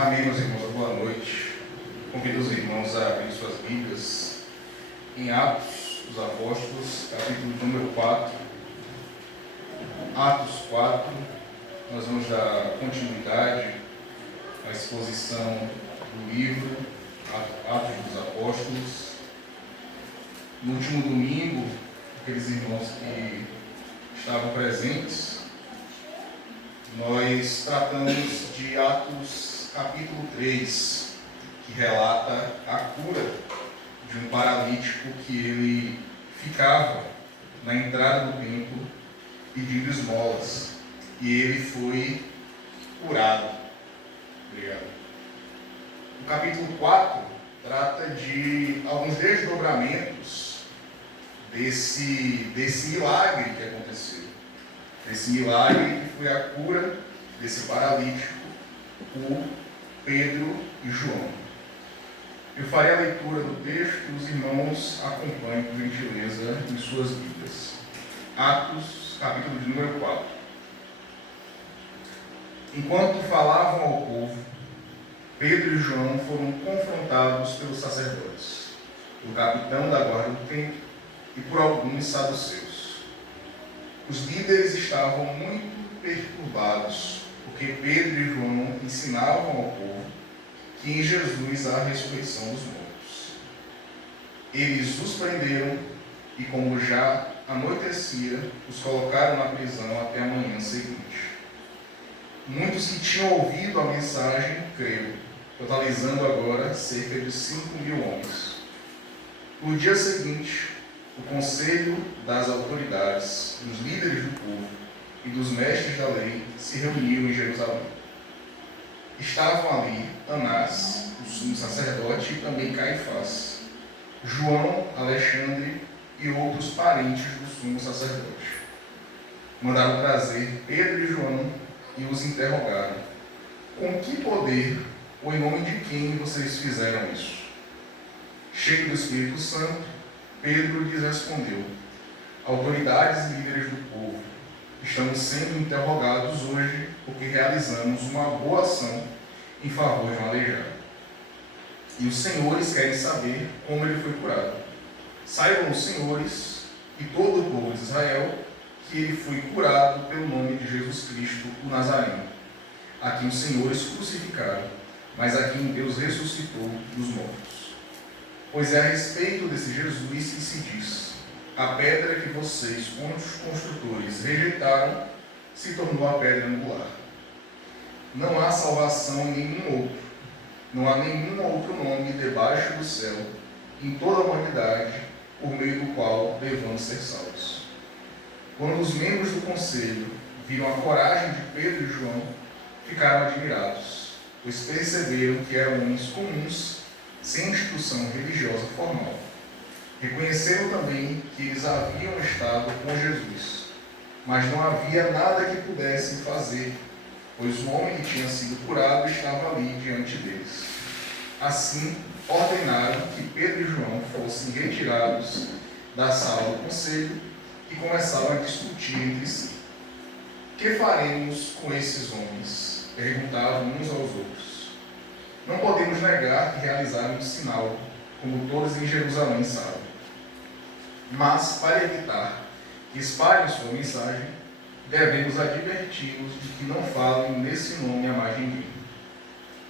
Amém, meus irmãos, boa noite. Convido os irmãos a abrir suas Bíblias em Atos dos Apóstolos, capítulo número 4. Atos 4, nós vamos dar continuidade à exposição do livro Atos dos Apóstolos. No último domingo, aqueles irmãos que estavam presentes, nós tratamos de Atos capítulo 3, que relata a cura de um paralítico que ele ficava na entrada do templo pedindo esmolas, e ele foi curado. Obrigado. O capítulo 4 trata de alguns desdobramentos desse milagre que aconteceu. Esse milagre que foi a cura desse paralítico por Pedro e João. Eu farei a leitura do texto e os irmãos acompanhem, por gentileza, em suas Bíblias. Atos, capítulo de número 4. Enquanto falavam ao povo, Pedro e João foram confrontados pelos sacerdotes, o capitão da guarda do templo e por alguns saduceus. Os líderes estavam muito perturbados, porque Pedro e João ensinavam ao povo que em Jesus há a ressurreição dos mortos. Eles os prenderam e, como já anoitecia, os colocaram na prisão até a manhã seguinte. Muitos que tinham ouvido a mensagem creram, totalizando agora cerca de 5.000 homens. No dia seguinte, o conselho das autoridades, dos líderes do povo e dos mestres da lei se reuniram em Jerusalém. Estavam ali Anás, o sumo sacerdote, e também Caifás, João, Alexandre e outros parentes do sumo sacerdote. Mandaram trazer Pedro e João e os interrogaram: com que poder ou em nome de quem vocês fizeram isso? Cheio do Espírito Santo, Pedro lhes respondeu: autoridades e líderes do povo, estamos sendo interrogados hoje porque realizamos uma boa ação em favor de um aleijado. E os senhores querem saber como ele foi curado. Saibam os senhores e todo o povo de Israel que ele foi curado pelo nome de Jesus Cristo, o Nazareno, a quem os senhores crucificaram, mas a quem Deus ressuscitou dos mortos. Pois é a respeito desse Jesus que se diz: a pedra que vocês, construtores, rejeitaram, se tornou a pedra angular. Não há salvação em nenhum outro. Não há nenhum outro nome debaixo do céu, em toda a humanidade, por meio do qual devamos ser salvos. Quando os membros do conselho viram a coragem de Pedro e João, ficaram admirados, pois perceberam que eram homens comuns, sem instrução religiosa formal. Reconheceram também que eles haviam estado com Jesus, mas não havia nada que pudessem fazer, pois o homem que tinha sido curado estava ali diante deles. Assim, ordenaram que Pedro e João fossem retirados da sala do conselho e começaram a discutir entre si. Que faremos com esses homens? Perguntavam uns aos outros. Não podemos negar que realizaram um sinal, como todos em Jerusalém sabem. Mas, para evitar que espalhem sua mensagem, devemos adverti-los de que não falem nesse nome a mais ninguém.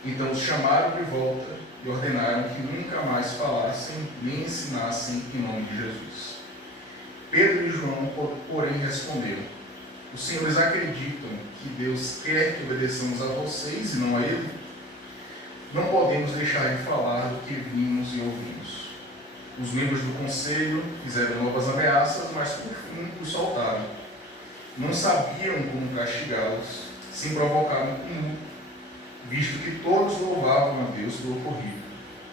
Então os chamaram de volta e ordenaram que nunca mais falassem nem ensinassem em nome de Jesus. Pedro e João, porém, responderam: os senhores acreditam que Deus quer que obedeçamos a vocês e não a Ele? Não podemos deixar de falar do que vimos e ouvimos. Os membros do conselho fizeram novas ameaças, mas por fim os soltaram. Não sabiam como castigá-los, sem provocar um tumulto, visto que todos louvavam a Deus pelo ocorrido,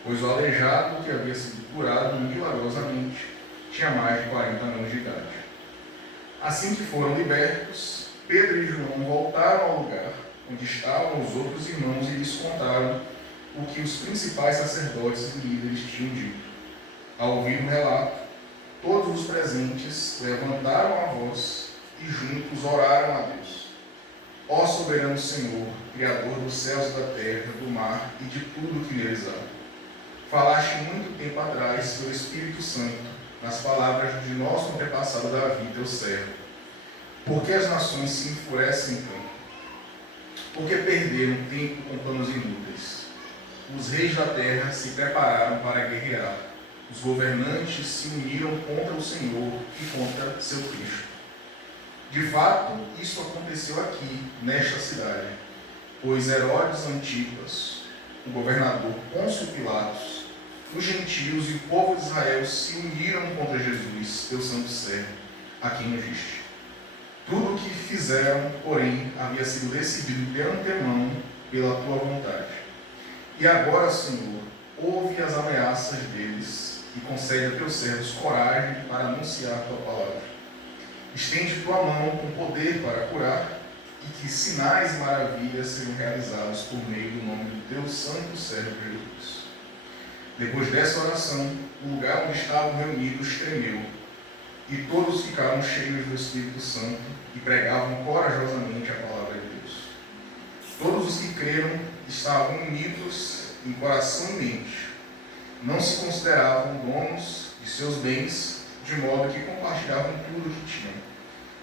pois o aleijado que havia sido curado milagrosamente tinha mais de 40 anos de idade. Assim que foram libertos, Pedro e João voltaram ao lugar onde estavam os outros irmãos e lhes contaram o que os principais sacerdotes e líderes tinham dito. Ao ouvir o relato, todos os presentes levantaram a voz e juntos oraram a Deus. Ó soberano Senhor, Criador dos céus e da terra, do mar e de tudo que neles há. Falaste muito tempo atrás pelo Espírito Santo, nas palavras de nosso antepassado Davi, teu servo. Por que as nações se enfurecem tanto? Por que perderam tempo com planos inúteis? Os reis da terra se prepararam para guerrear. Os governantes se uniram contra o Senhor e contra seu Cristo. De fato, isso aconteceu aqui, nesta cidade, pois Herodes Antipas, o governador Pôncio Pilatos, os gentios e o povo de Israel se uniram contra Jesus, teu santo servo, a quem ungiste. Tudo o que fizeram, porém, havia sido decidido de antemão pela tua vontade. E agora, Senhor, ouve as ameaças deles e concede a teus servos coragem para anunciar a tua palavra. Estende tua mão com poder para curar e que sinais e maravilhas sejam realizados por meio do nome do teu santo servo Jesus. Depois dessa oração, o lugar onde estavam reunidos tremeu e todos ficaram cheios do Espírito Santo e pregavam corajosamente a palavra de Deus. Todos os que creram estavam unidos em coração e mente. Não se consideravam donos de seus bens, de modo que compartilhavam tudo o que tinham.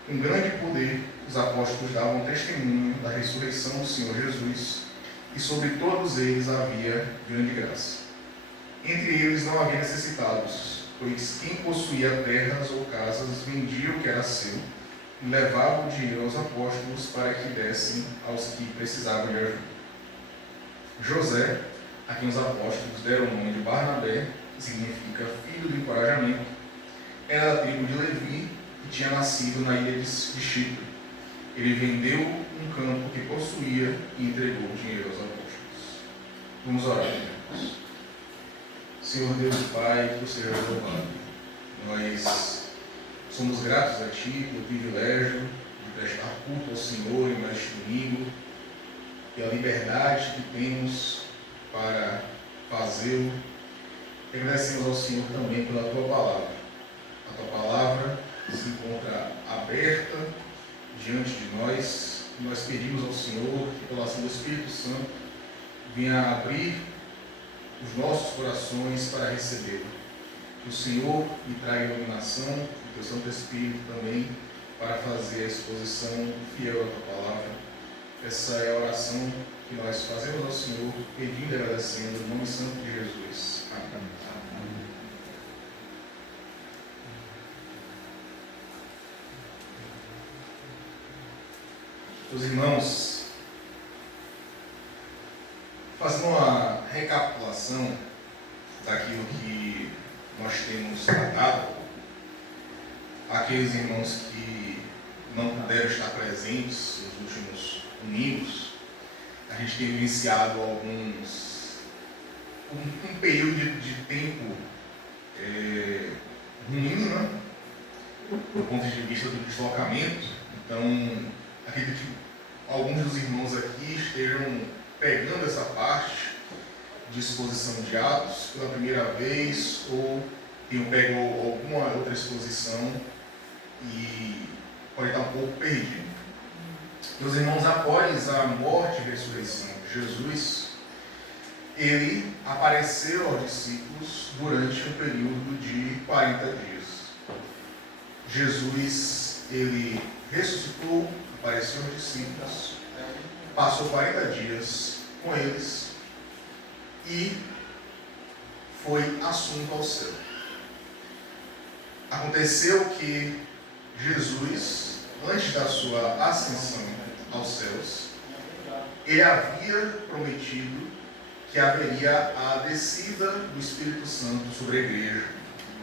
Com grande poder, os apóstolos davam testemunho da ressurreição do Senhor Jesus, e sobre todos eles havia grande graça. Entre eles não havia necessitados, pois quem possuía terras ou casas vendia o que era seu e levava o dinheiro aos apóstolos para que dessem aos que precisavam de ajuda. José, a quem os apóstolos deram o nome de Barnabé, que significa filho do encorajamento, era da tribo de Levi e tinha nascido na ilha de Chipre. Ele vendeu um campo que possuía e entregou o dinheiro aos apóstolos. Vamos orar, irmãos. Senhor Deus e Pai, que o Senhor é louvado. Nós somos gratos a Ti pelo privilégio de prestar culto ao Senhor em mais este domingo, pela liberdade que temos para fazê-lo. Agradecemos ao Senhor também pela Tua palavra. A Tua palavra se encontra aberta diante de nós. Nós pedimos ao Senhor que, pela ação do Espírito Santo, venha abrir os nossos corações para recebê-lo. Que o Senhor me traga iluminação, e que o Santo Espírito também, para fazer a exposição fiel à Tua palavra. Essa é a oração que nós fazemos ao Senhor, pedindo e agradecendo no nome santo de Jesus. Amém. Meus irmãos, fazendo uma recapitulação daquilo que nós temos tratado, aqueles irmãos que não puderam estar presentes nos últimos domingos, a gente tem vivenciado um período de tempo ruim, né? Do ponto de vista do deslocamento. Então, acredito que alguns dos irmãos aqui estejam pegando essa parte de exposição de Atos pela primeira vez, ou tenham pego alguma outra exposição e pode estar um pouco perdido. Meus irmãos, após a morte e ressurreição de Jesus, ele apareceu aos discípulos durante um período de 40 dias. Jesus, ele ressuscitou, apareceu aos discípulos, passou 40 dias com eles e foi assunto ao céu. Aconteceu que Jesus, antes da sua ascensão aos céus, ele havia prometido que haveria a descida do Espírito Santo sobre a igreja,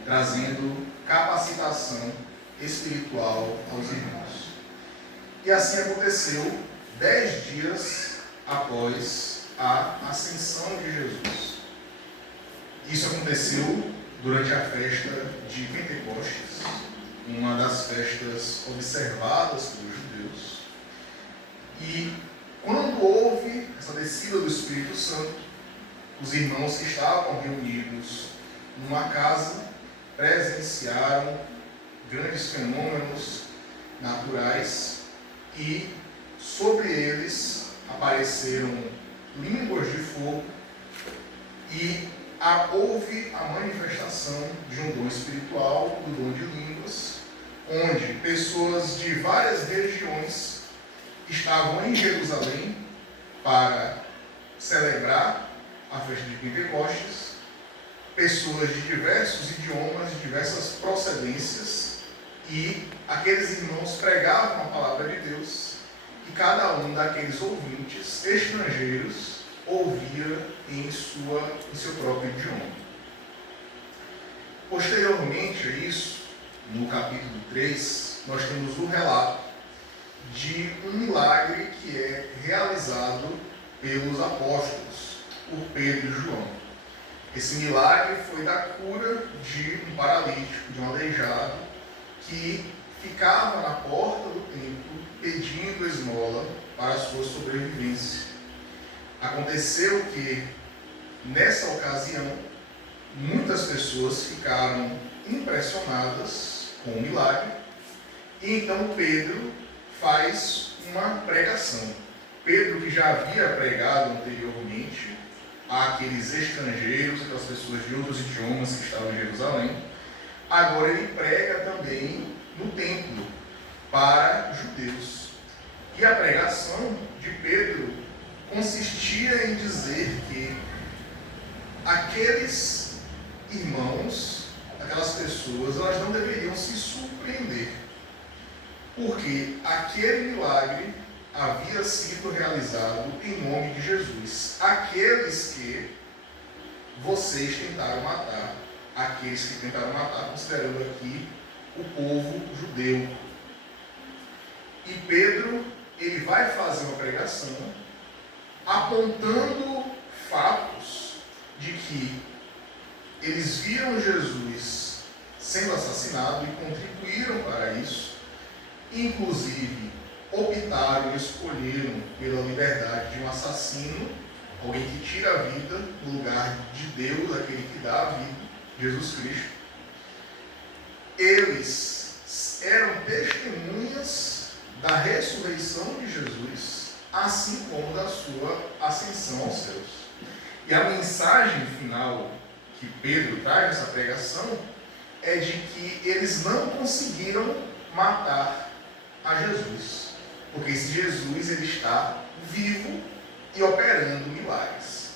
trazendo capacitação espiritual aos irmãos. E assim aconteceu 10 dias após a ascensão de Jesus. Isso aconteceu durante a festa de Pentecostes, uma das festas observadas pelos judeus. E quando houve essa descida do Espírito Santo, os irmãos que estavam reunidos numa casa presenciaram grandes fenômenos naturais e sobre eles apareceram línguas de fogo e houve a manifestação de um dom espiritual, o dom de línguas, onde pessoas de várias regiões estavam em Jerusalém para celebrar a festa de Pentecostes, pessoas de diversos idiomas, de diversas procedências, e aqueles irmãos pregavam a palavra de Deus, e cada um daqueles ouvintes estrangeiros ouvia em seu próprio idioma. Posteriormente a isso, no capítulo 3, nós temos o relato de um milagre que é realizado pelos apóstolos, por Pedro e João. Esse milagre foi da cura de um paralítico, de um aleijado, que ficava na porta do templo pedindo esmola para a sua sobrevivência. Aconteceu que, nessa ocasião, muitas pessoas ficaram impressionadas com o milagre, e então Pedro faz uma pregação. Pedro, que já havia pregado anteriormente àqueles estrangeiros, aquelas pessoas de outros idiomas que estavam em Jerusalém, agora ele prega também no templo para judeus. E a pregação de Pedro consistia em dizer que aqueles irmãos, aquelas pessoas, elas não deveriam se surpreender, porque aquele milagre havia sido realizado em nome de Jesus. Aqueles que vocês tentaram matar, aqueles que tentaram matar, considerando aqui o povo judeu. E Pedro, ele vai fazer uma pregação apontando fatos de que eles viram Jesus sendo assassinado e contribuíram para isso, inclusive optaram e escolheram pela liberdade de um assassino, alguém que tira a vida no lugar de Deus, aquele que dá a vida, Jesus Cristo. Eles eram testemunhas da ressurreição de Jesus, assim como da sua ascensão aos céus. E a mensagem final que Pedro traz nessa pregação é de que eles não conseguiram matar a Jesus, porque esse Jesus, ele está vivo e operando milagres.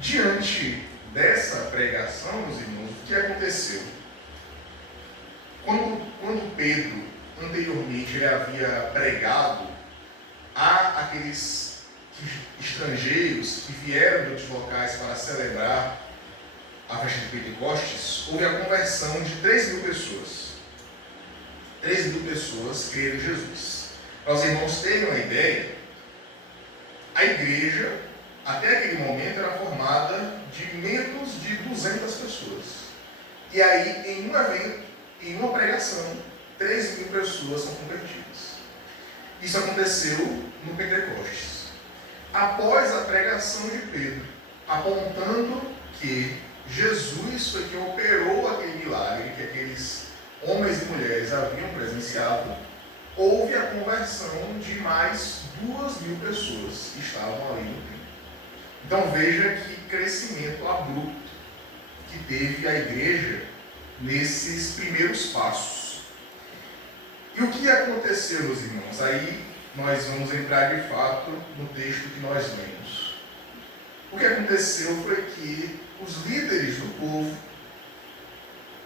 Diante dessa pregação, meus irmãos, o que aconteceu? Quando Pedro, anteriormente, ele havia pregado a aqueles estrangeiros que vieram de outros locais para celebrar a festa de Pentecostes, houve a conversão de 3.000 pessoas. 3.000 pessoas creram em Jesus. Para os irmãos terem uma ideia, a igreja, até aquele momento, era formada de menos de 200 pessoas. E aí, em um evento, em uma pregação, 3.000 pessoas são convertidas. Isso aconteceu no Pentecostes. Após a pregação de Pedro, apontando que Jesus foi quem operou aquele milagre, que aqueles homens e mulheres haviam presenciado, houve a conversão de mais 2.000 pessoas que estavam ali no templo. Então veja que crescimento abrupto que teve a igreja nesses primeiros passos. E o que aconteceu, meus irmãos? Aí nós vamos entrar de fato no texto que nós lemos. O que aconteceu foi que os líderes do povo,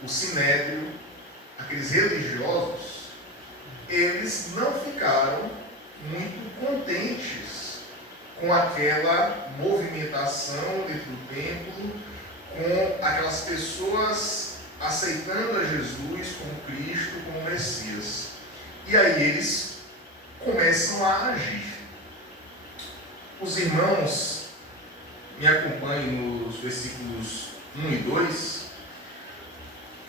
o sinédrio, aqueles religiosos, eles não ficaram muito contentes com aquela movimentação dentro do templo, com aquelas pessoas aceitando a Jesus como Cristo, como Messias. E aí eles começam a agir. Os irmãos me acompanhem nos versículos 1 e 2,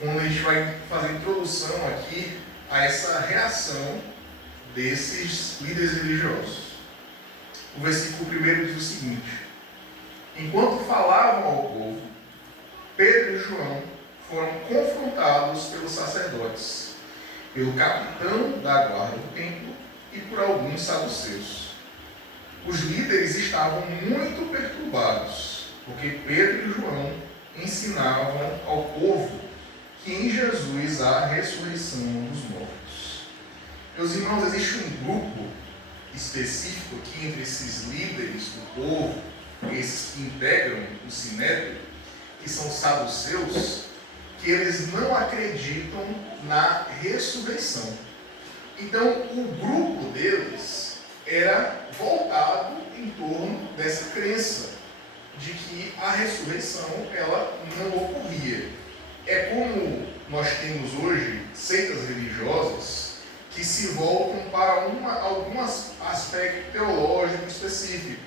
onde a gente vai fazer a introdução aqui a essa reação desses líderes religiosos. O versículo 1 diz o seguinte: enquanto falavam ao povo, Pedro e João foram confrontados pelos sacerdotes, pelo capitão da guarda do templo e por alguns saduceus. Os líderes estavam muito perturbados, porque Pedro e João ensinavam ao povo que em Jesus há ressurreição dos mortos. Meus irmãos, existe um grupo específico aqui entre esses líderes do povo, esses que integram o Sinédrio, que são os saduceus, que eles não acreditam na ressurreição. Então, o grupo deles era voltado em torno dessa crença de que a ressurreição ela não ocorria. É como nós temos hoje seitas religiosas que se voltam para algum aspecto teológico específico,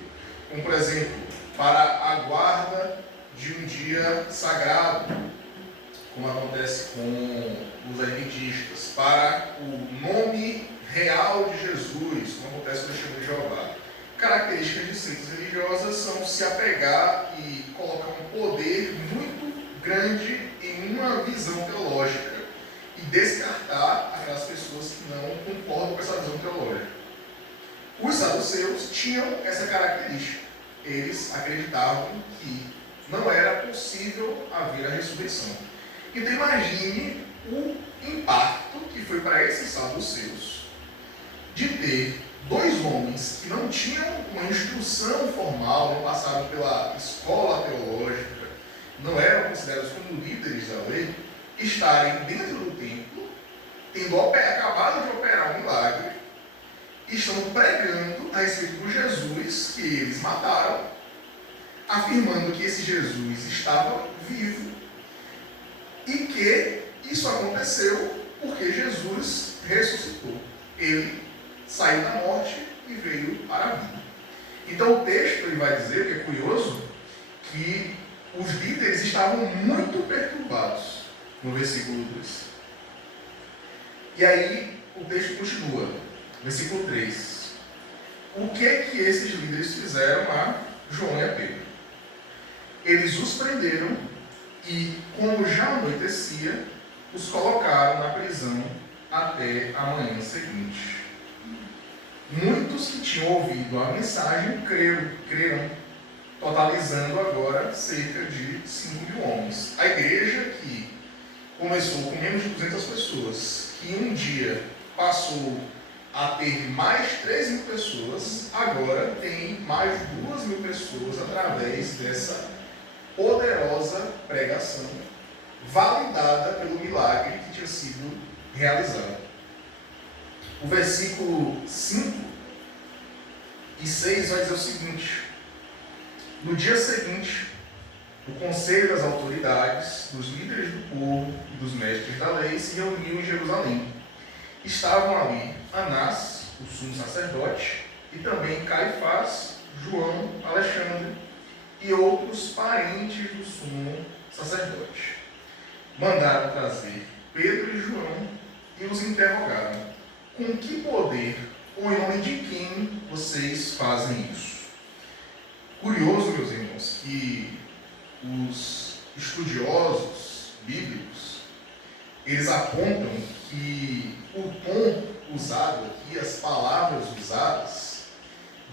como, por exemplo, para a guarda de um dia sagrado, como acontece com os adventistas, para o nome real de Jesus, como acontece com o Testemunho de Jeová. Características de seitas religiosas são se apegar e colocar um poder muito grande em uma visão teológica e descartar aquelas pessoas que não concordam com essa visão teológica. Os saduceus tinham essa característica. Eles acreditavam que não era possível haver a ressurreição. Então imagine o impacto que foi para esses saduceus de ter dois homens que não tinham uma instrução formal, não passaram pela escola teológica, não eram considerados como líderes da lei, estarem dentro do templo, tendo acabado de operar um milagre, e estão pregando a respeito do Jesus que eles mataram, afirmando que esse Jesus estava vivo e que isso aconteceu porque Jesus ressuscitou. Ele saiu da morte e veio para a vida. Então o texto ele vai dizer, que é curioso, que os líderes estavam muito perturbados no versículo 2. E aí o texto continua, versículo 3. O que esses líderes fizeram a João e a Pedro? Eles os prenderam e, como já anoitecia, os colocaram na prisão até a manhã seguinte. Muitos que tinham ouvido a mensagem creram, totalizando agora cerca de 5.000 homens. A igreja, que começou com menos de 200 pessoas, que um dia passou a ter mais 3.000 pessoas, agora tem mais 2.000 pessoas através dessa poderosa pregação, validada pelo milagre que tinha sido realizado. O versículo 5 e 6 vai dizer o seguinte: no dia seguinte, o conselho das autoridades, dos líderes do povo e dos mestres da lei se reuniu em Jerusalém. Estavam ali Anás, o sumo sacerdote, e também Caifás, João, Alexandre e outros parentes do sumo sacerdote. Mandaram trazer Pedro e João e os interrogaram: com que poder ou em nome de quem vocês fazem isso? Curioso, meus irmãos, que os estudiosos bíblicos, eles apontam que o tom usado aqui, as palavras usadas,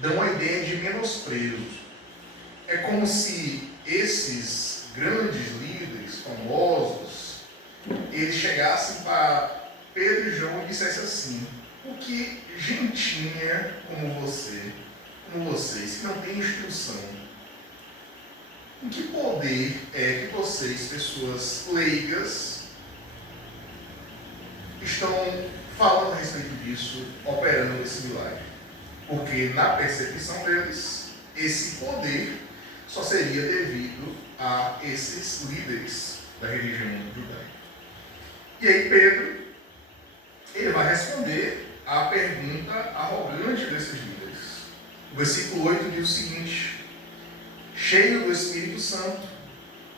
dão a ideia de menosprezo. É como se esses grandes líderes, famosos, eles chegassem para Pedro e João e dissessem assim: o que gentinha como vocês, que não tem instrução, com que poder é que vocês, pessoas leigas, estão falando a respeito disso, operando esse milagre? Porque na percepção deles, esse poder só seria devido a esses líderes da religião judaica. E aí Pedro, ele vai responder à pergunta arrogante desses líderes. O versículo 8 diz o seguinte: cheio do Espírito Santo,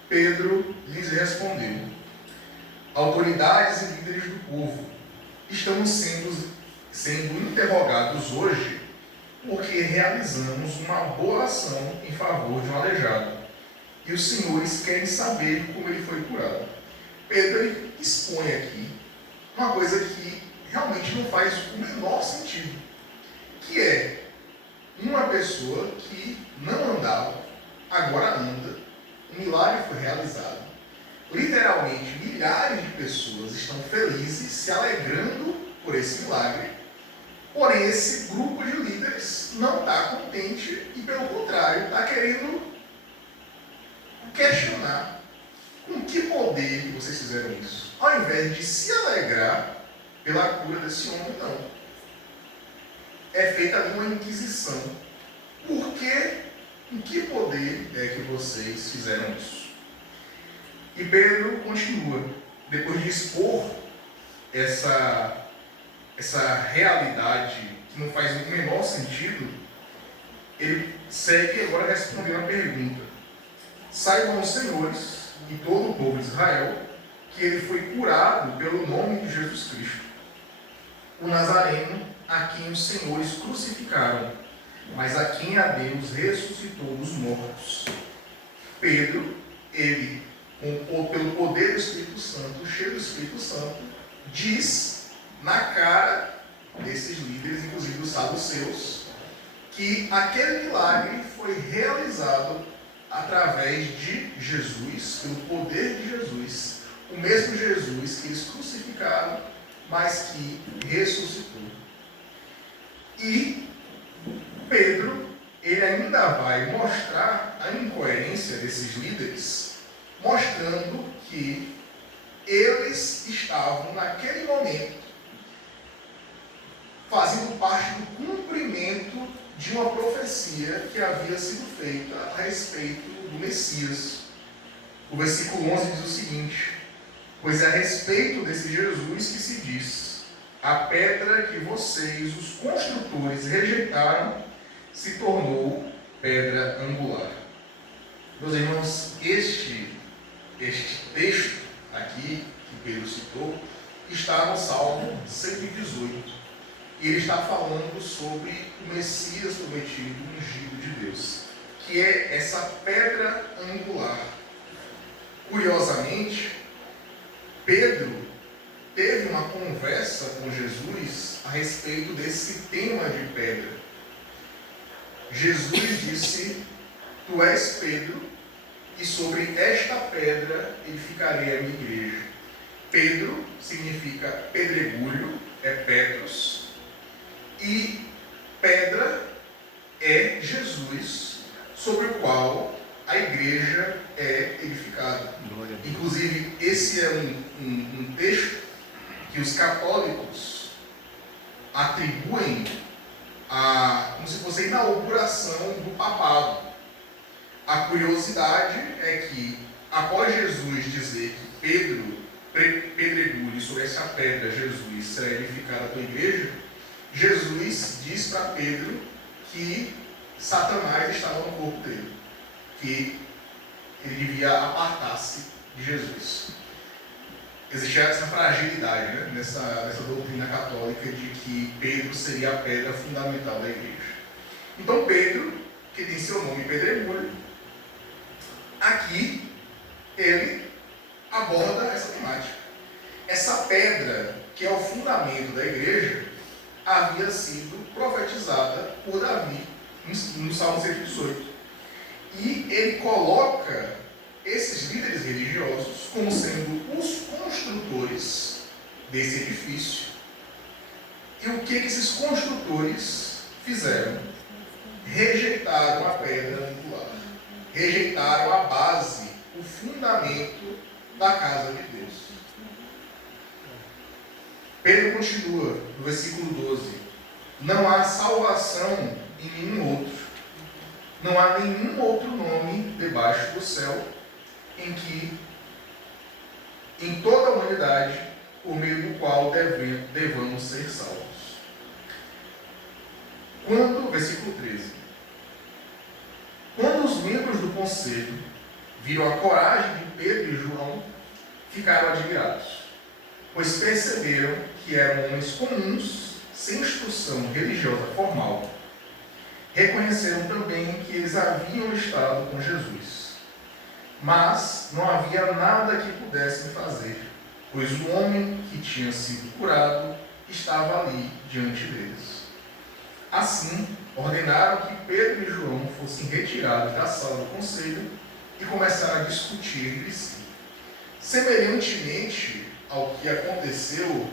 Pedro lhes respondeu: autoridades e líderes do povo, estamos sendo interrogados hoje porque realizamos uma boa ação em favor de um aleijado, e os senhores querem saber como ele foi curado. Pedro expõe aqui uma coisa que realmente não faz o menor sentido. pessoa que não andava, agora anda. Um milagre foi realizado. Literalmente, milhares de pessoas estão felizes, se alegrando por esse milagre. Porém, esse grupo de líderes não está contente e, pelo contrário, está querendo questionar com que poder que vocês fizeram isso. Ao invés de se alegrar pela cura desse homem, não. É feita ali uma inquisição. Por quê? Com que poder é que vocês fizeram isso? E Pedro continua, depois de expor essa realidade que não faz o menor sentido, ele segue agora respondendo a pergunta. Saibam os senhores e todo o povo de Israel que ele foi curado pelo nome de Jesus Cristo, o Nazareno, a quem os senhores crucificaram, mas a quem a Deus ressuscitou dos mortos. Pedro, ele, pelo poder do Espírito Santo, cheio do Espírito Santo, diz na cara desses líderes, inclusive dos saduceus, que aquele milagre foi realizado através de Jesus, pelo poder de Jesus, o mesmo Jesus que eles crucificaram, mas que ressuscitou. E Pedro, ele ainda vai mostrar a incoerência desses líderes, mostrando que eles estavam, naquele momento, fazendo parte do cumprimento de uma profecia que havia sido feita a respeito do Messias. O versículo 11 diz o seguinte: pois é a respeito desse Jesus que se diz, a pedra que vocês, os construtores, rejeitaram, se tornou pedra angular. Meus irmãos, este texto aqui, que Pedro citou, está no Salmo 118. E ele está falando sobre o Messias prometido, o ungido de Deus, que é essa pedra angular. Curiosamente, Pedro teve uma conversa com Jesus a respeito desse tema de pedra. Jesus disse: tu és Pedro, e sobre esta pedra edificarei a minha igreja. Pedro significa pedregulho, é Petros, e pedra é Jesus, sobre o qual a igreja é edificada. Inclusive, esse é um texto que os católicos atribuem como se fosse a inauguração do papado. A curiosidade é que, após Jesus dizer que Pedro, pedregulho, sobre essa pedra Jesus será edificada a tua igreja, Jesus diz para Pedro que Satanás estava no corpo dele, que ele devia apartar-se de Jesus. Existia essa fragilidade, né, nessa doutrina católica de que Pedro seria a pedra fundamental da igreja. Então Pedro, que tem seu nome pedregulho, aqui ele aborda essa temática. Essa pedra, que é o fundamento da igreja, havia sido profetizada por Davi no Salmo 118. E ele coloca esses líderes religiosos como sendo os construtores desse edifício. E o que esses construtores fizeram? Rejeitaram a pedra angular, rejeitaram a base, o fundamento da casa de Deus. Pedro continua no versículo 12: não há salvação em nenhum outro, não há nenhum outro nome debaixo do céu em que, em toda a humanidade, por meio do qual devamos ser salvos. Versículo 13: quando os membros do conselho viram a coragem de Pedro e João, ficaram admirados, pois perceberam que eram homens comuns, sem instrução religiosa formal. Reconheceram também que eles haviam estado com Jesus, mas não havia nada que pudessem fazer, pois o homem que tinha sido curado estava ali diante deles. Assim, ordenaram que Pedro e João fossem retirados da sala do conselho e começaram a discutir entre si. Semelhantemente ao que aconteceu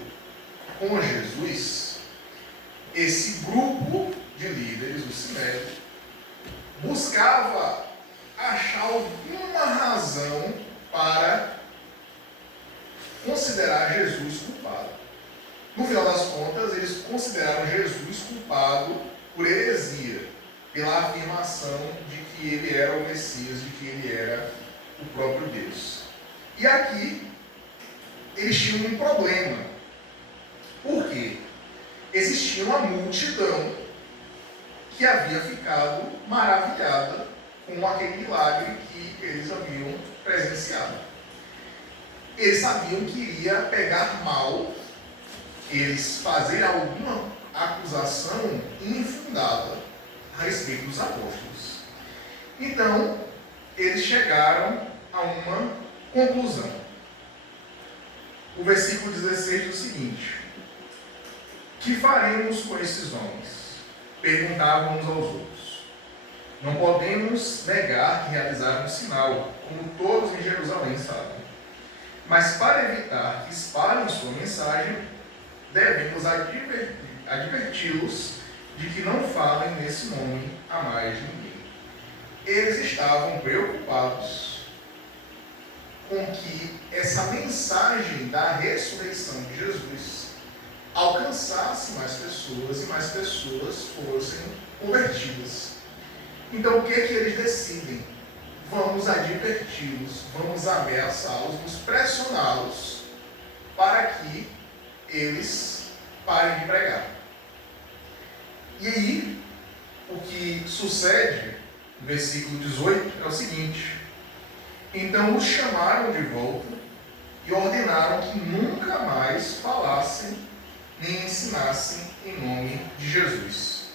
com Jesus, esse grupo de líderes do Sinédrio buscava achar alguma razão para considerar Jesus culpado. No final das contas, eles consideraram Jesus culpado por heresia, pela afirmação de que ele era o Messias, de que ele era o próprio Deus. E aqui, eles tinham um problema. Por quê? Existia uma multidão que havia ficado maravilhada com aquele milagre que eles haviam presenciado. Eles sabiam que iria pegar mal eles fazerem alguma acusação infundada a respeito dos apóstolos. Então, eles chegaram a uma conclusão. O versículo 16 diz o seguinte: que faremos com esses homens? Perguntavam uns aos outros. Não podemos negar que realizaram um sinal, como todos em Jerusalém sabem. Mas para evitar que espalhem sua mensagem, devemos adverti-los de que não falem nesse nome a mais ninguém. Eles estavam preocupados com que essa mensagem da ressurreição de Jesus alcançasse mais pessoas e mais pessoas fossem convertidas. Então, o que eles decidem? Vamos adverti-los, vamos ameaçá-los, vamos pressioná-los para que eles parem de pregar. E aí, o que sucede no versículo 18 é o seguinte: então os chamaram de volta e ordenaram que nunca mais falassem nem ensinassem em nome de Jesus.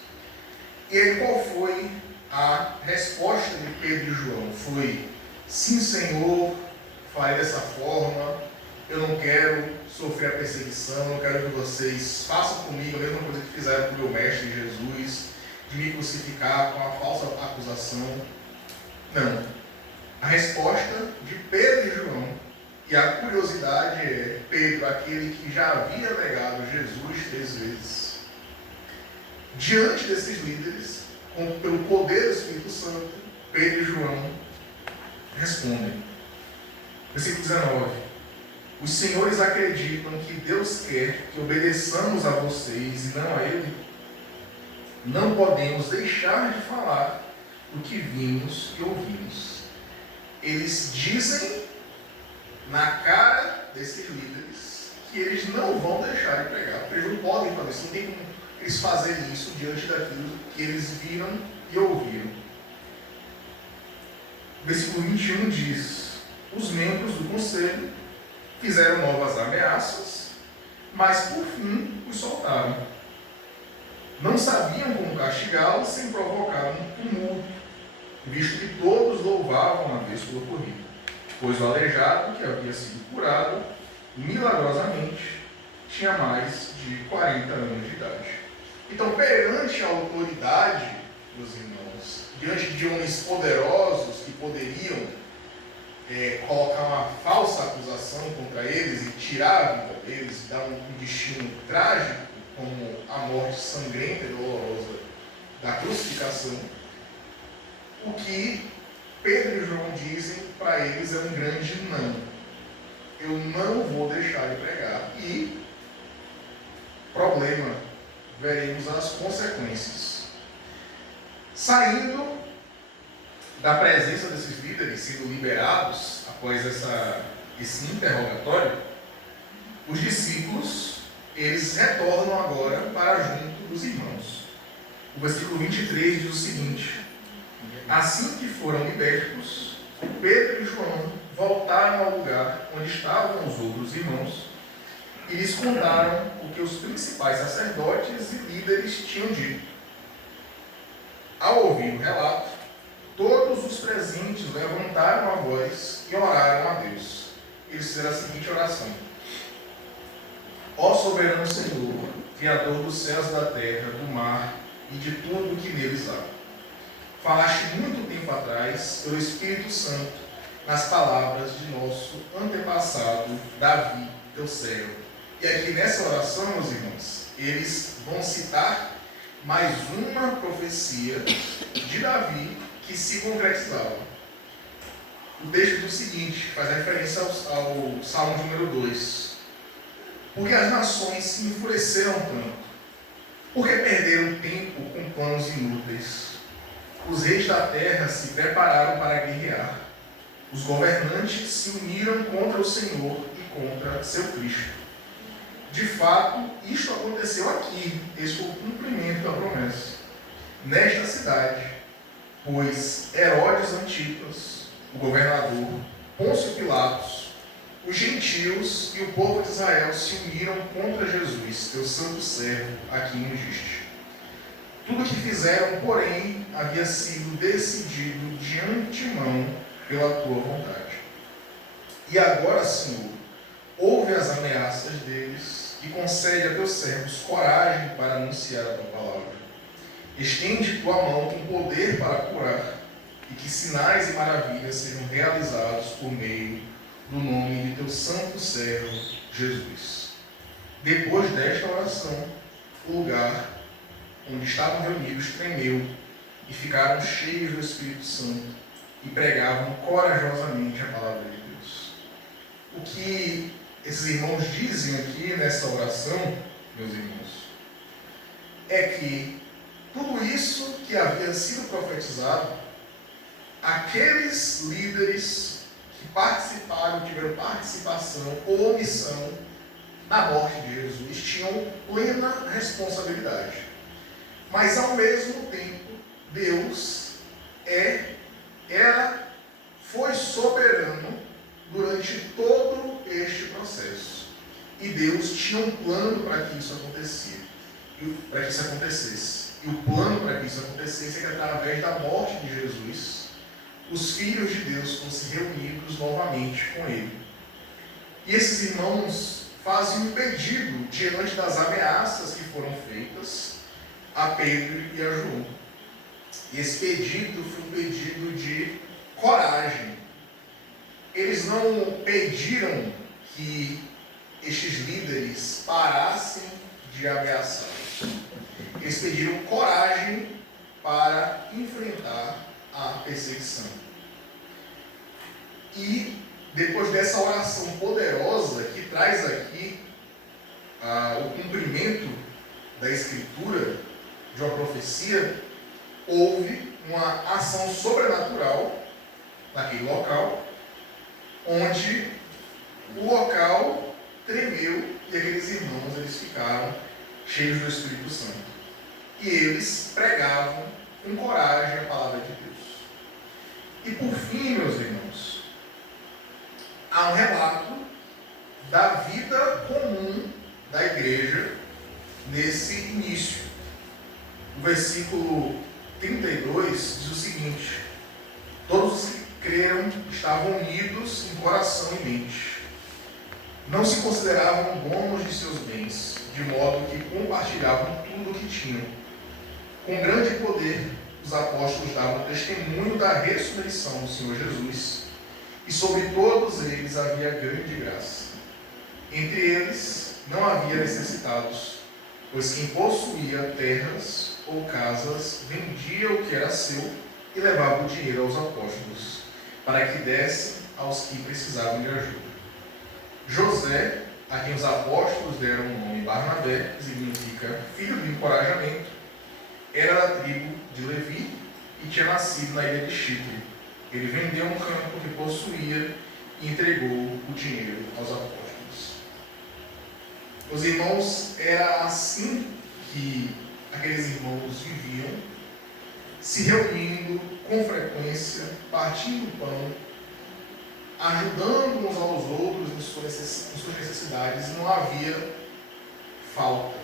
E aí, qual foi a resposta de Pedro e João? Foi: sim, Senhor, farei dessa forma, eu não quero sofrer a perseguição, eu quero que vocês façam comigo a mesma coisa que fizeram com o meu mestre Jesus, de me crucificar com a falsa acusação. Não. A resposta de Pedro e João, e a curiosidade é: Pedro, aquele que já havia negado Jesus 3 vezes, diante desses líderes, pelo poder do Espírito Santo, Pedro e João respondem. Versículo 19. Os senhores acreditam que Deus quer que obedeçamos a vocês e não a Ele? Não podemos deixar de falar o que vimos e ouvimos. Eles dizem na cara desses líderes que eles não vão deixar de pregar. Eles não podem fazer isso, não tem como eles fazerem isso diante daquilo que eles viram e ouviram. Versículo 21 diz: os membros do conselho fizeram novas ameaças, mas por fim os soltaram. Não sabiam como castigá-los sem provocar um tumulto, visto que todos louvavam a Deus pelo ocorrido, pois o aleijado, que havia sido curado milagrosamente, tinha mais de 40 anos de idade. Então, perante a autoridade dos irmãos, diante de homens poderosos que poderiam colocar uma falsa acusação contra eles e tirar a vida deles, dar um destino trágico, como a morte sangrenta e dolorosa da crucificação, o que Pedro e João dizem para eles é um grande não. Eu não vou deixar de pregar. E, problema, veremos as consequências. Saindo da presença desses líderes, sendo liberados após esse interrogatório, os discípulos, eles retornam agora para junto dos irmãos. O versículo 23 diz o seguinte: assim que foram libertos, Pedro e João voltaram ao lugar onde estavam os outros irmãos e lhes contaram o que os principais sacerdotes e líderes tinham dito. Ao ouvir o relato, todos os presentes levantaram a voz e oraram a Deus. Eles fizeram a seguinte oração: ó soberano Senhor, Criador dos céus e da terra, do mar e de tudo o que neles há. Falaste muito tempo atrás, pelo Espírito Santo, nas palavras de nosso antepassado Davi, teu servo. E aqui nessa oração, meus irmãos, eles vão citar mais uma profecia de Davi que se concretizava. O texto diz o seguinte, faz referência ao Salmo número 2. Porque as nações se enfureceram tanto? Porque perderam tempo com planos inúteis? Os reis da terra se prepararam para guerrear. Os governantes se uniram contra o Senhor e contra seu Cristo. De fato, isto aconteceu aqui. Esse foi o cumprimento da promessa. Nesta cidade, pois Herodes Antipas, o governador, Pôncio Pilatos, os gentios e o povo de Israel se uniram contra Jesus, teu santo servo, a quem ungiste. Tudo o que fizeram, porém, havia sido decidido de antemão pela tua vontade. E agora, Senhor, ouve as ameaças deles e concede a teus servos coragem para anunciar a tua palavra. Estende tua mão com poder para curar, e que sinais e maravilhas sejam realizados por meio do nome de teu santo servo, Jesus. Depois desta oração, o lugar onde estavam reunidos tremeu, e ficaram cheios do Espírito Santo, e pregavam corajosamente a palavra de Deus. O que esses irmãos dizem aqui nessa oração, meus irmãos, é que tudo isso que havia sido profetizado, aqueles líderes que participaram, tiveram participação ou omissão na morte de Jesus, tinham plena responsabilidade. Mas, ao mesmo tempo, Deus foi soberano durante todo este processo. E Deus tinha um plano para que isso acontecesse. E o plano para que isso acontecesse é que, através da morte de Jesus, os filhos de Deus fossem reunidos novamente com Ele. E esses irmãos fazem um pedido diante das ameaças que foram feitas a Pedro e a João. E esse pedido foi um pedido de coragem. Eles não pediram que estes líderes parassem de ameaçar. Eles pediram coragem para enfrentar a perseguição. E depois dessa oração poderosa que traz aqui o cumprimento da Escritura, de uma profecia, houve uma ação sobrenatural naquele local, onde o local tremeu e aqueles irmãos eles ficaram cheios do Espírito Santo. E eles pregavam com coragem a palavra de Deus. E por fim, meus irmãos, há um relato da vida comum da igreja nesse início. O versículo 32 diz o seguinte: todos os que creram estavam unidos em coração e mente. Não se consideravam donos de seus bens, de modo que compartilhavam tudo o que tinham. Com grande poder, os apóstolos davam testemunho da ressurreição do Senhor Jesus, e sobre todos eles havia grande graça. Entre eles não havia necessitados, pois quem possuía terras ou casas vendia o que era seu e levava o dinheiro aos apóstolos, para que dessem aos que precisavam de ajuda. José, a quem os apóstolos deram o nome Barnabé, que significa filho do encorajamento, era da tribo de Levi e tinha nascido na ilha de Chipre. Ele vendeu um campo que possuía e entregou o dinheiro aos apóstolos. Os irmãos, era assim que aqueles irmãos viviam, se reunindo com frequência, partindo pão, ajudando uns aos outros em suas necessidades, não havia falta.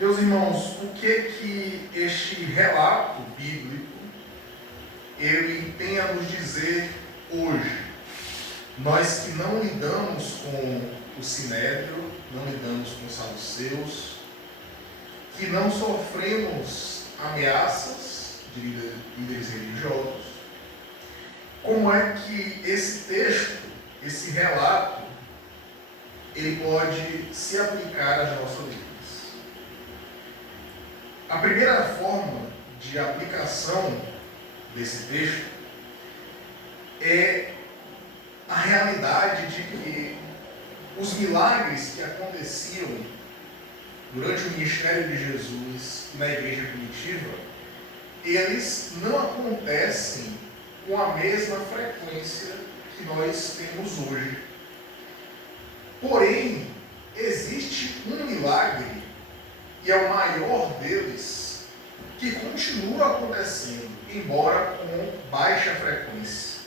Meus irmãos, o que este relato bíblico ele tem a nos dizer hoje? Nós que não lidamos com o Sinédrio, não lidamos com os saduceus, que não sofremos ameaças de líderes religiosos, como é que esse texto, esse relato, ele pode se aplicar às nossas vidas? A primeira forma de aplicação desse texto é a realidade de que os milagres que aconteciam durante o ministério de Jesus na igreja primitiva, eles não acontecem com a mesma frequência que nós temos hoje. Porém, existe um milagre, e é o maior deles, que continua acontecendo, embora com baixa frequência.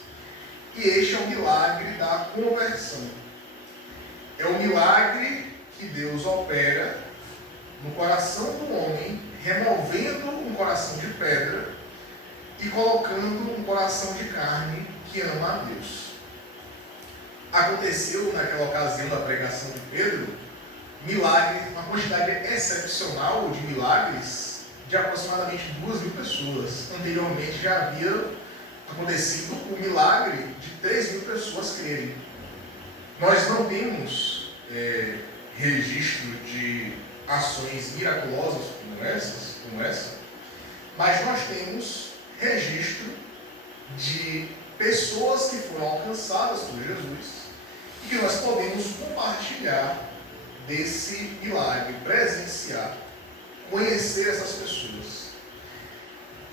E este é o milagre da conversão. É o milagre que Deus opera no coração do homem, removendo um coração de pedra e colocando um coração de carne que ama a Deus. Aconteceu naquela ocasião da pregação de Pedro, milagres, uma quantidade excepcional de milagres de aproximadamente 2.000 pessoas. Anteriormente já havia acontecido o milagre de 3.000 pessoas crerem. Nós não temos registro de ações miraculosas como essa, mas nós temos registro de pessoas que foram alcançadas por Jesus e que nós podemos compartilhar desse milagre, presenciar, conhecer essas pessoas.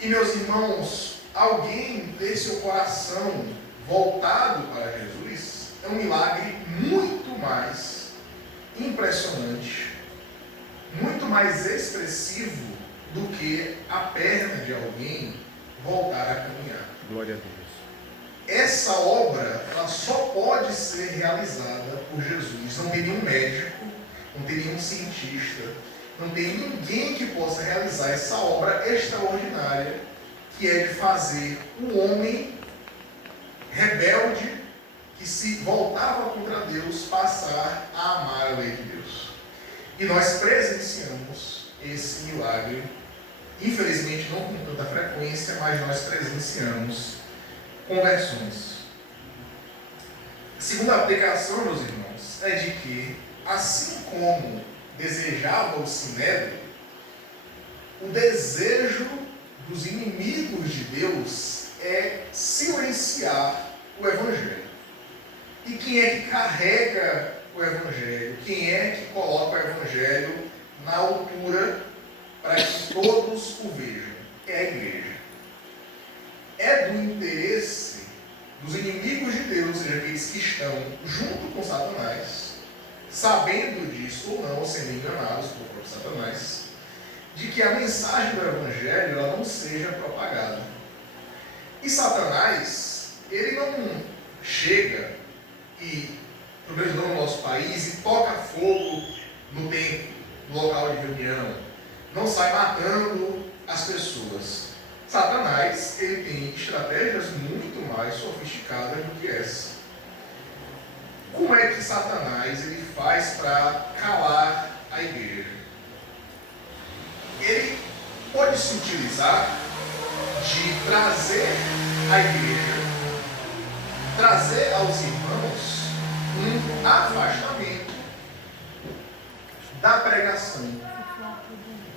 E, meus irmãos, alguém ter seu coração voltado para Jesus é um milagre muito mais impressionante, muito mais expressivo do que a perna de alguém voltar a caminhar. Glória a Deus. Essa obra, ela só pode ser realizada por Jesus. Não tem nenhum médico, não tem nenhum cientista, não tem ninguém que possa realizar essa obra extraordinária, que é de fazer o homem rebelde, que se voltava contra Deus, passar a amar a lei de Deus. E nós presenciamos esse milagre, infelizmente não com tanta frequência, mas nós presenciamos conversões. A segunda aplicação, meus irmãos, é de que, assim como desejava o Sinédrio, o desejo dos inimigos de Deus é silenciar o Evangelho. E quem é que carrega o Evangelho? Quem é que coloca o Evangelho na altura para que todos o vejam? É a igreja. É do interesse dos inimigos de Deus, ou seja, aqueles que estão junto com Satanás, sabendo disso ou não, sendo enganados por próprio Satanás, de que a mensagem do Evangelho ela não seja propagada. E Satanás, ele não chega e, pelo menos no nosso país, e toca fogo no templo, no local de reunião, não sai matando as pessoas. Satanás, ele tem estratégias muito mais sofisticadas do que essa. Como é que Satanás ele faz para calar a igreja? Ele pode se utilizar de trazer à igreja, trazer aos irmãos um afastamento da pregação,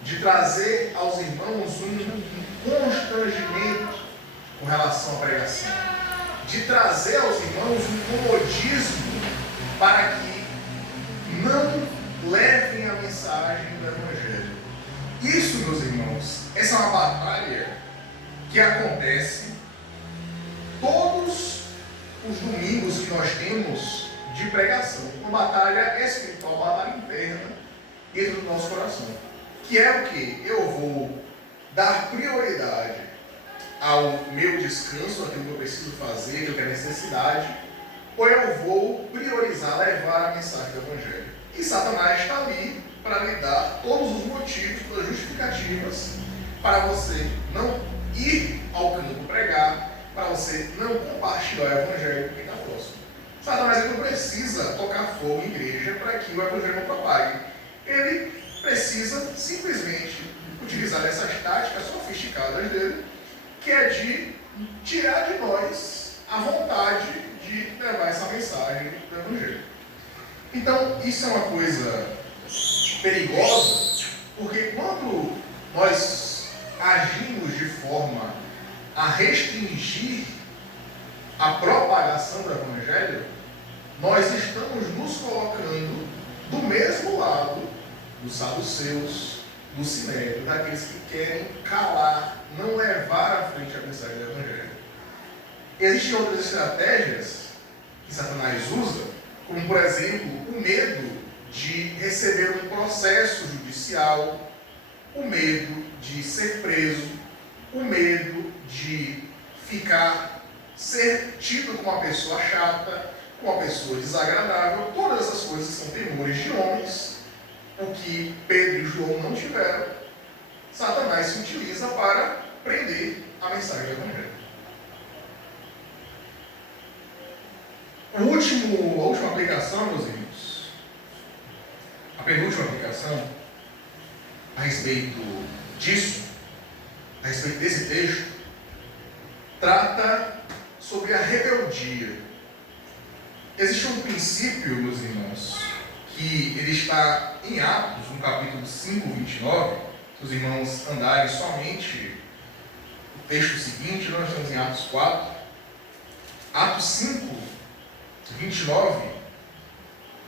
de trazer aos irmãos um constrangimento com relação à pregação, de trazer aos irmãos um comodismo para que não levem a mensagem do Evangelho. Isso, meus irmãos, essa é uma batalha que acontece todos os domingos que nós temos de pregação. Uma batalha espiritual, uma batalha interna dentro do nosso coração. Que é o que? Eu vou dar prioridade ao meu descanso, aquilo que eu preciso fazer, aquilo que é necessidade, ou eu vou priorizar levar a mensagem do Evangelho. E Satanás está ali para lhe dar todos os motivos, todas as justificativas para você não ir ao campo pregar, para você não compartilhar o Evangelho com quem está próximo. Satanás não precisa tocar fogo em igreja para que o Evangelho não propague. Ele precisa simplesmente utilizar essas táticas sofisticadas dele, que é de tirar de nós a vontade de levar essa mensagem do Evangelho. Então, isso é uma coisa perigosa, porque quando nós agimos de forma a restringir a propagação do Evangelho, nós estamos nos colocando do mesmo lado dos saduceus, do sinédrio, daqueles que querem calar, não levar à frente a mensagem do Evangelho. Existem outras estratégias que Satanás usa, como, por exemplo, o medo de receber um processo judicial, o medo de ser preso, o medo de ser tido como uma pessoa chata, como uma pessoa desagradável. Todas essas coisas são temores de homens, o que Pedro e João não tiveram. Satanás se utiliza para prender a mensagem do Evangelho. A última aplicação, meus irmãos, a penúltima aplicação a respeito disso, a respeito desse texto, trata sobre a rebeldia. Existe um princípio, meus irmãos, que ele está em Atos, no capítulo 5, 29. Se os irmãos andarem somente o texto seguinte, nós estamos em Atos 4. Atos 5, 29,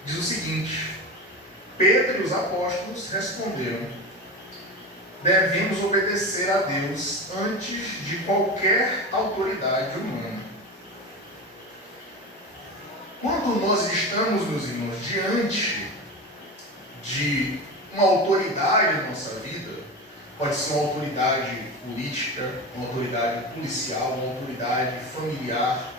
diz o seguinte: Pedro e os apóstolos responderam: devemos obedecer a Deus antes de qualquer autoridade humana. Quando nós estamos, meus irmãos, diante de uma autoridade na nossa vida, pode ser uma autoridade política, uma autoridade policial, uma autoridade familiar,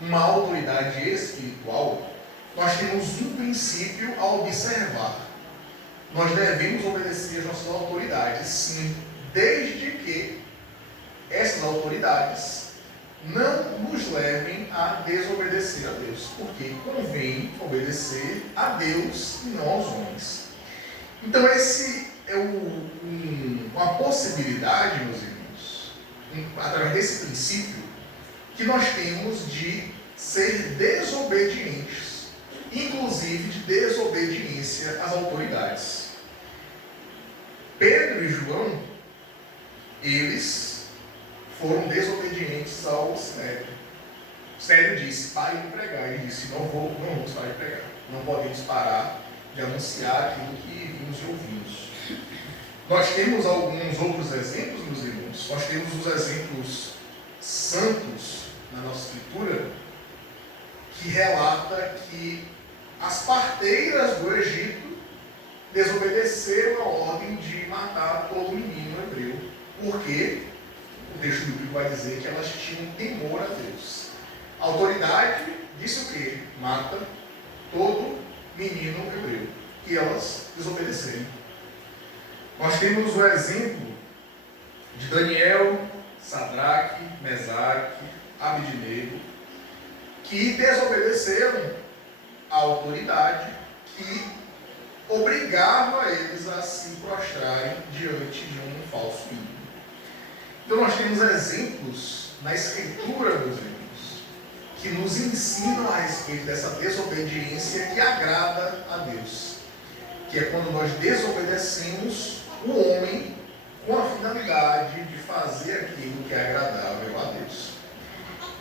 uma autoridade espiritual, nós temos um princípio a observar. Nós devemos obedecer às nossas autoridades, sim, desde que essas autoridades não nos levem a desobedecer a Deus, porque convém obedecer a Deus e não aos homens. Então, esse é uma possibilidade, meus irmãos, através desse princípio, que nós temos de ser desobedientes, inclusive de desobediência às autoridades. Pedro e João, eles foram desobedientes ao Sinédrio. O Sinédrio disse: pare de pregar. Ele disse: não vamos parar de pregar. Não podemos parar de anunciar aquilo que vimos e ouvimos. Nós temos alguns outros exemplos, meus irmãos. Nós temos os exemplos santos na nossa Escritura, que relata que as parteiras do Egito desobedeceram a ordem de matar todo menino hebreu, porque o texto bíblico vai dizer que elas tinham temor a Deus. A autoridade disse o quê? Mata todo menino hebreu. E elas desobedeceram. Nós temos o exemplo de Daniel, Sadraque, Mesaque, Abednego, que desobedeceram à autoridade que obrigava eles a se prostrarem diante de um falso ídolo. Então nós temos exemplos na Escritura, meus irmãos, que nos ensinam a respeito dessa desobediência que agrada a Deus, que é quando nós desobedecemos o homem com a finalidade de fazer aquilo que é agradável a Deus.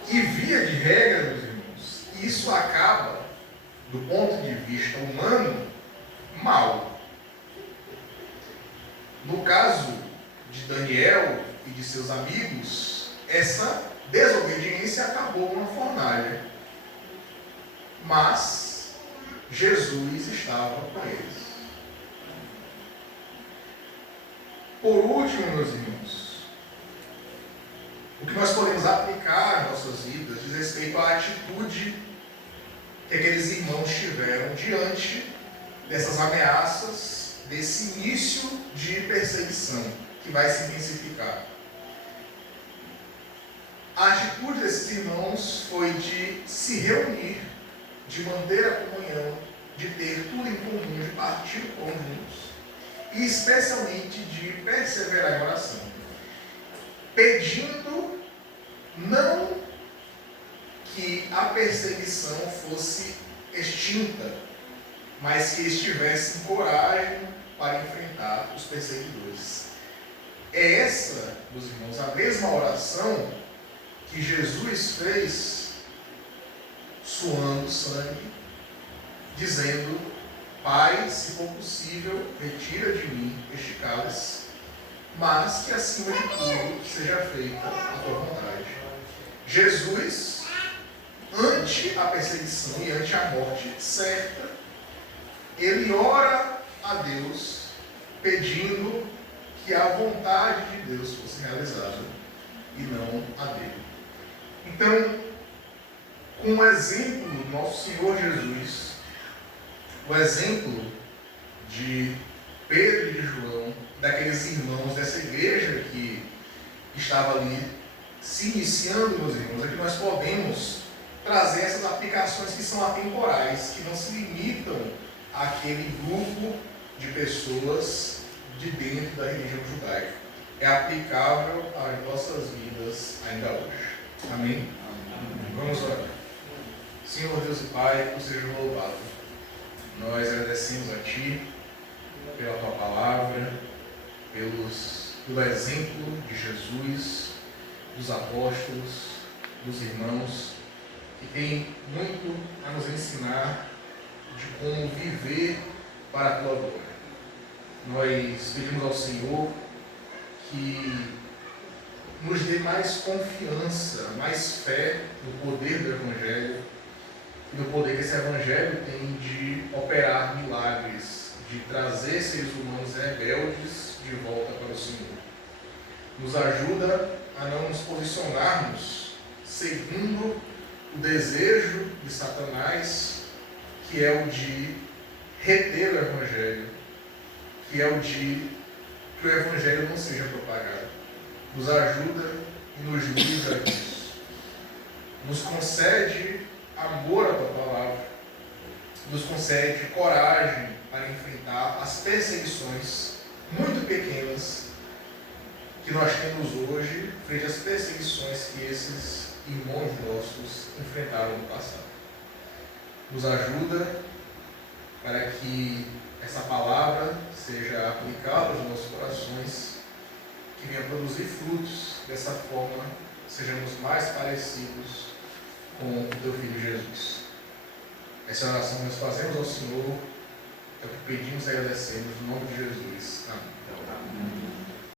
E via de regra, meus irmãos, isso acaba, do ponto de vista humano, mal. No caso de Daniel e de seus amigos, essa desobediência acabou numa fornalha. Mas Jesus estava com eles. Por último, meus irmãos, o que nós podemos aplicar às nossas vidas diz respeito à atitude que aqueles irmãos tiveram diante dessas ameaças, desse início de perseguição que vai se intensificar. A atitude desses irmãos foi de se reunir, de manter a comunhão, de ter tudo em comum, de partir o pão juntos. e especialmente de perseverar em oração, pedindo não que a perseguição fosse extinta, mas que eles tivessem coragem para enfrentar os perseguidores. É essa, meus irmãos, a mesma oração que Jesus fez suando sangue, dizendo: Pai, se for possível, retira de mim este cálice, mas que acima de tudo seja feita a tua vontade. Jesus, ante a perseguição e ante a morte certa, ele ora a Deus pedindo que a vontade de Deus fosse realizada e não a dele. Então, com o exemplo do nosso Senhor Jesus, o exemplo de Pedro e de João, daqueles irmãos dessa igreja que estava ali se iniciando, meus irmãos, é que nós podemos trazer essas aplicações que são atemporais, que não se limitam àquele grupo de pessoas de dentro da religião judaica. É aplicável às nossas vidas ainda hoje. Amém? Vamos orar. Senhor Deus e Pai, que seja louvado. Nós agradecemos a Ti pela Tua palavra, pelo exemplo de Jesus, dos apóstolos, dos irmãos, que tem muito a nos ensinar de como viver para a Tua glória. Nós pedimos ao Senhor que nos dê mais confiança, mais fé no poder do Evangelho e no poder que esse Evangelho tem de operar milagres, de trazer seres humanos rebeldes de volta para o Senhor. Nos ajuda a não nos posicionarmos segundo o desejo de Satanás, que é o de reter o Evangelho, que é o de que o Evangelho não seja propagado. Nos ajuda e nos livra disso. Nos concede amor à Tua palavra, nos concede coragem para enfrentar as perseguições muito pequenas que nós temos hoje frente às perseguições que esses irmãos nossos enfrentaram no passado. Nos ajuda para que essa palavra seja aplicada aos nossos corações, que venha produzir frutos, dessa forma sejamos mais parecidos com o Teu Filho Jesus. Essa oração nós fazemos ao Senhor, é o que pedimos e agradecemos no nome de Jesus. Amém.